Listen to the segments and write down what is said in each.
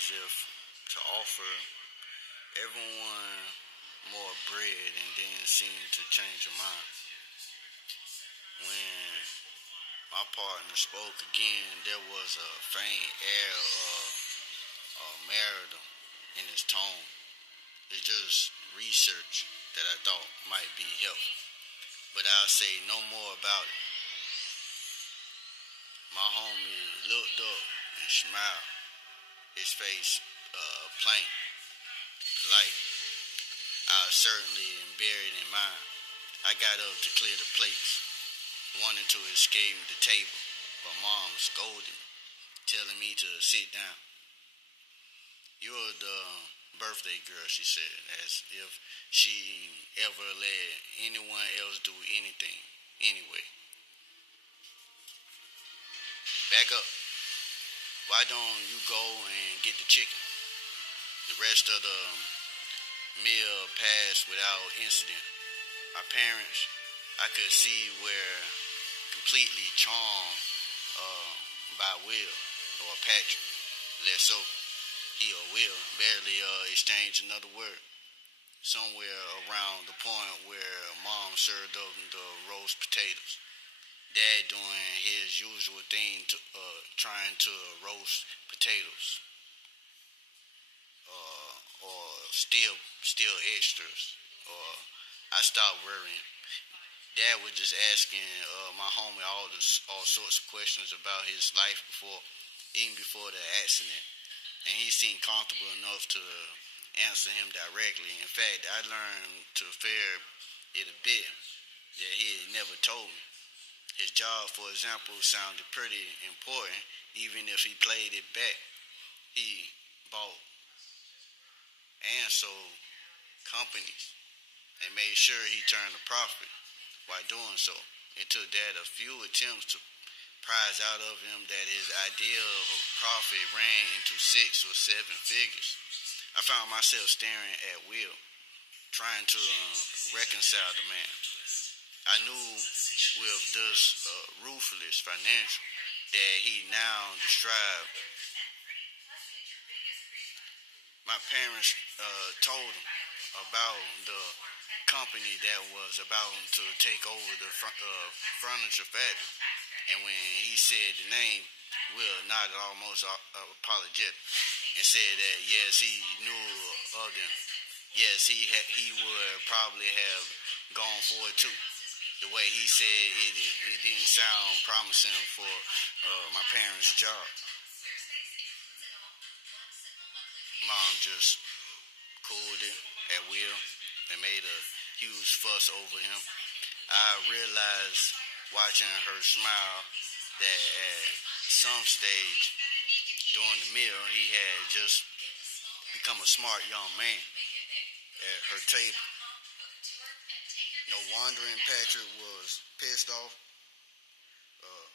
as if to offer everyone more bread and then seem to change your mind. When my partner spoke again, there was a faint air of marital in his tone. It's just research that I thought might be helpful. But I'll say no more about it. My homie looked up and smiled, his face plain, polite. I was certainly buried in mine. I got up to clear the plates, wanting to escape the table, but Mom scolded me, telling me to sit down. You're the birthday girl, she said, as if she ever let anyone else do anything. Anyway, back up. Why don't you go and get the chicken? The rest of the meal passed without incident. My parents, I could see, were completely charmed by Will or Patrick. Less so, he or Will barely exchanged another word. Somewhere around the point where Mom served up the roast potatoes, Dad doing his usual thing, trying to roast potatoes, or still extras, or I stopped worrying. Dad was just asking my homie all sorts of questions about his life even before the accident, and he seemed comfortable enough to answer him directly. In fact, I learned to fear it a bit that he had never told me. His job, for example, sounded pretty important, even if he played it back. He bought and sold companies and made sure he turned a profit while doing so. It took Dad a few attempts to prize out of him that his idea of a profit ran into 6 or 7 figures. I found myself staring at Will, trying to reconcile the man. I knew with this ruthless financial that he now described, my parents told him about the company that was about to take over the furniture factory. And when he said the name, Will nodded almost apologetic and said that yes, he knew of them. Yes, he would probably have gone for it too. The way he said it didn't sound promising for my parents' job. Mom just cooled it at Will and made a huge fuss over him. I realized watching her smile that at some stage during the meal he had just become a smart young man at her table. No wondering Patrick was pissed off. Uh,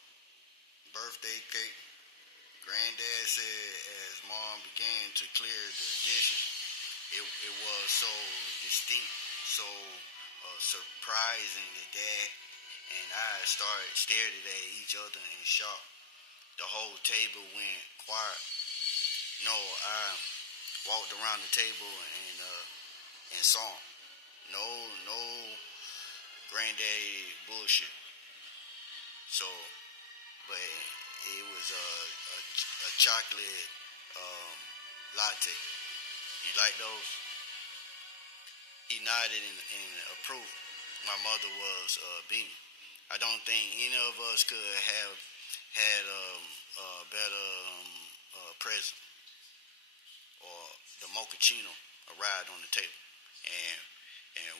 Birthday cake. Granddad said as Mom began to clear the dishes, it was so distinct, so surprising that Dad and I stared at each other in shock. The whole table went quiet. No, I walked around the table and saw him. No granddaddy bullshit. So, but it was a chocolate latte. You like those? He nodded in approval. My mother was beaming. I don't think any of us could have had a better present, or the mochaccino arrived on the table, and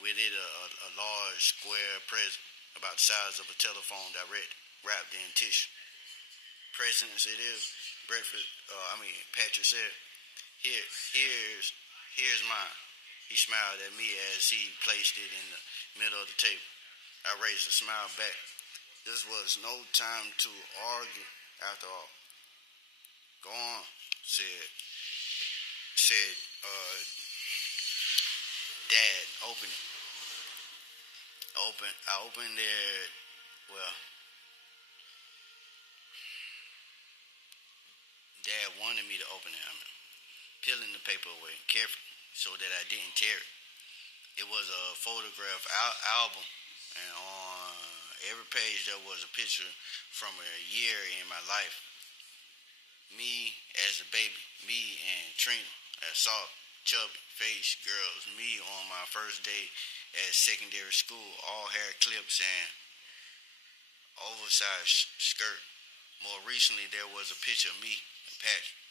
with it a large square present about the size of a telephone direct, wrapped in tissue. Presents it is. Breakfast. Patrick said, here's mine." He smiled at me as he placed it in the middle of the table. I raised a smile back. This was no time to argue, after all. "Go on," said Dad. "Open it." I opened it. Well, Dad wanted me to open it. peeling the paper away carefully so that I didn't tear it. It was a photograph album, and on every page there was a picture from a year in my life. Me as a baby, me and Trina as soft, chubby faced girls, me on my first day at secondary school, all hair clips and oversized skirt. More recently, there was a picture of me and Patrick.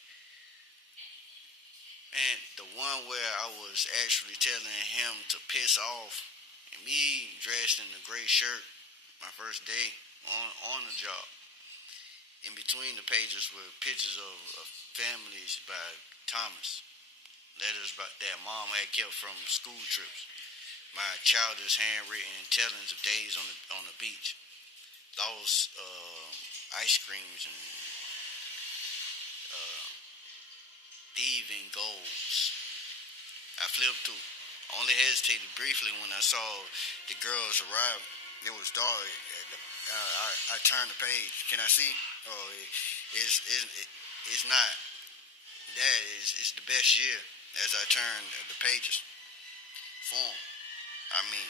And the one where I was actually telling him to piss off, and me dressed in a gray shirt, my first day on the job. In between the pages were pictures of families by Thomas, letters that mom had kept from school trips, my childish handwritten tellings of days on the beach, those ice creams and uh, thieving goals. I flipped through. Only hesitated briefly when I saw the girls arrive. It was dark. I turned the page. Can I see? Oh, it's not. That is it's the best year as I turned the pages. Form. I mean,